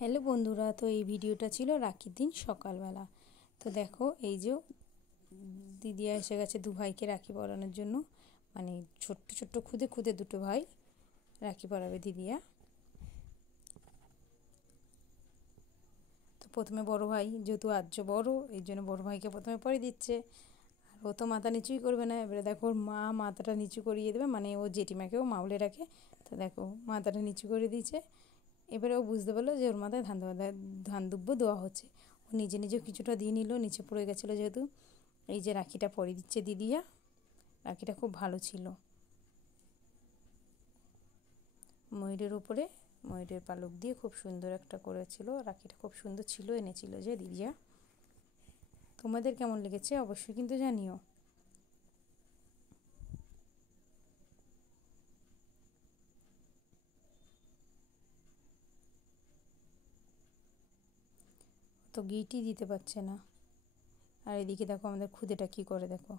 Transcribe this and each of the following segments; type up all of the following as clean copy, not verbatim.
Hello বন্ধুরা, তো এই ভিডিওটা ছিল রাখির দিন সকালবেলা। তো দেখো এই যে দিদিয়া এসে গেছে দু ভাইকে রাখি পরানোর জন্য। মানে ছোট্ট ছোট্ট খুদে খুদে দুটো ভাই রাখি পরাবে দিদিয়া। তো প্রথমে বড় ভাই, যেহেতু আর্য বড়, এই জন্য বড় ভাইকে প্রথমে পরিয়ে দিচ্ছে। আর ও তো মাথা নিচুই করবে না। এবারে দেখো ওর মা মাথাটা নিচু করিয়ে দেবে, মানে ও জেঠিমাকেও মাউলে রাখে। তো দেখো মাথাটা নিচু করে দিয়েছে। এবারে ও বুঝতে পারলো যে ওর মাথায় ধান দুব্য দেওয়া হচ্ছে। ও নিজে নিজেও কিছুটা দিয়ে নিল, নিচে পড়ে গেছিলো যেহেতু। এই যে রাখিটা পরিয়ে দিচ্ছে দিদিয়া। রাখিটা খুব ভালো ছিল, ময়ূরের উপরে ময়ূরের পালক দিয়ে খুব সুন্দর একটা করেছিল। রাখিটা খুব সুন্দর ছিল, এনেছিল যে দিদিয়া। তোমাদের কেমন লেগেছে অবশ্যই কিন্তু জানিও। তো গিটি দিতে পারছে না। আর এদিকে দেখো আমাদের খুদেটা কি করে, দেখো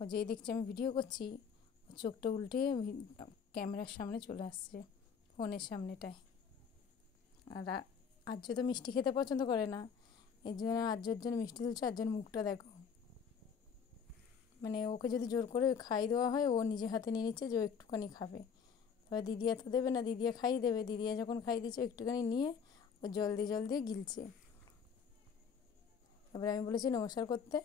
ও যেই দেখছে আমি ভিডিও করছি, ও চোখটা উল্টে ক্যামেরার সামনে চলে আসছে, ফোনের সামনেটায়। আর আর্য তো মিষ্টি খেতে পছন্দ করে না, এর জন্য আর্যর জন্য মিষ্টি তুলছে। আর্যর মুখটা দেখো, মানে ওকে যদি জোর করে খাই দেওয়া হয়, ও নিজে হাতে নিয়ে নিচ্ছে যে ও একটুখানি খাবে। তবে দিদিয়া তো দেবে না, দিদিয়া খাই দেবে। দিদিয়া যখন খাই দিচ্ছে একটুখানি নিয়ে ও জল দিয়ে গিলছে। এবার আমি বলেছি নমস্কার করতে,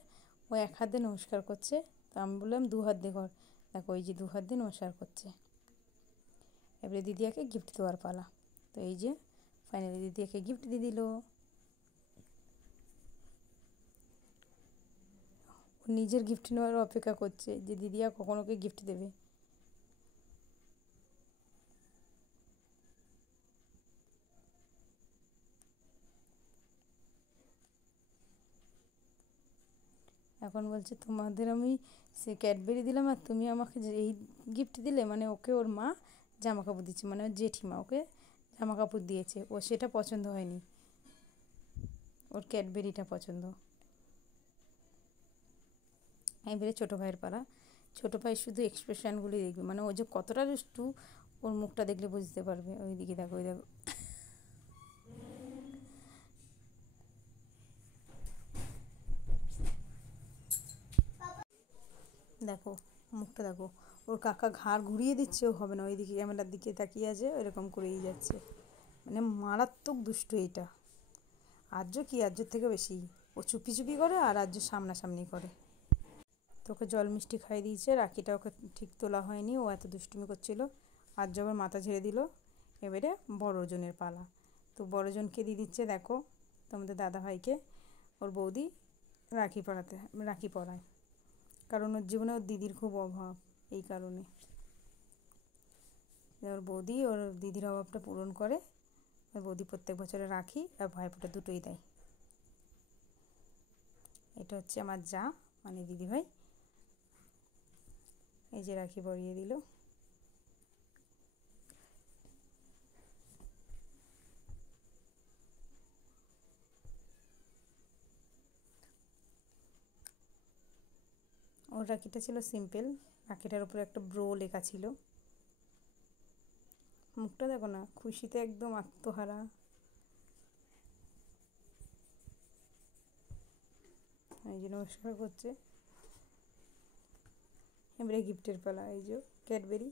ও এক হাত দিয়ে নমস্কার করছে। তো আমি বললাম দু হাত দিয়ে কর। দেখো ওই যে দু হাত দিয়ে নমস্কার করছে। এবারে দিদিয়াকে গিফট দেওয়ার পালা। তো এই যে ফাইনালি দিদিয়াকে গিফট দিয়ে দিল। ও নিজের গিফট নেওয়ার অপেক্ষা করছে যে দিদিয়া কখন ওকে গিফট দেবে। এখন বলছে তোমাদের আমি সে ক্যাডবেরি দিলাম আর তুমি আমাকে যে এই গিফট দিলে, মানে ওকে ওর মা জামা কাপড় দিচ্ছে, মানে ওর জেঠিমা ওকে জামা কাপড় দিয়েছে। ও সেটা পছন্দ হয়নি, ওর ক্যাডবেরিটা পছন্দ। এবারে ছোটো ভাইয়ের পালা। ছোটো ভাই শুধু এক্সপ্রেশনগুলি দেখবে, মানে ও যে কতটা দুষ্টু ওর মুখটা দেখলে বুঝতে পারবে। ওই দিকে দেখো, ওই দেখো দেখো মুখটা দেখো। ওর কাকা ঘাড় ঘুরিয়ে দিচ্ছে, ও হবে না, ওই দিকে ক্যামেরার দিকে তাকিয়ে আছে, এরকম করেই যাচ্ছে। মানে মারাত্মক দুষ্টু এইটা। আর্য কি আর্যর থেকে বেশি, ও চুপি চুপি করে আর আর্য সামনাসামনি করে। তোকে জল মিষ্টি খাইয়ে দিয়েছে। রাখিটা ওকে ঠিক তোলা হয়নি, ও এত দুষ্টুমি করছিল। আর্য আবার মাথা ঝেড়ে দিল। এবারে বড়জনের পালা। তো বড়জনকে দিয়ে দিচ্ছে দেখো তোমাদের দাদা ভাইকে ওর বৌদি রাখি পরায়। কারণ ওর জীবনে ওর দিদির খুব অভাব, এই কারণে ওর বৌদি ওর দিদির অভাবটা পূরণ করে। ওর বৌদি প্রত্যেক বছরে রাখি আর ভাইফোঁটা দুটোই দেয়। এটা হচ্ছে আমার যা, মানে দিদিভাই। এই যে রাখি পরিয়ে দিল। ওর রাখিটা ছিল সিম্পল, রাখিটার উপরে একটা ব্রো লেখা ছিল। মুখটা দেখো না, খুশিতে একদম আত্মহারা। এই যে নমস্কার করছে। এবারে গিফটের পালা। এই যে ক্যাডবেরি,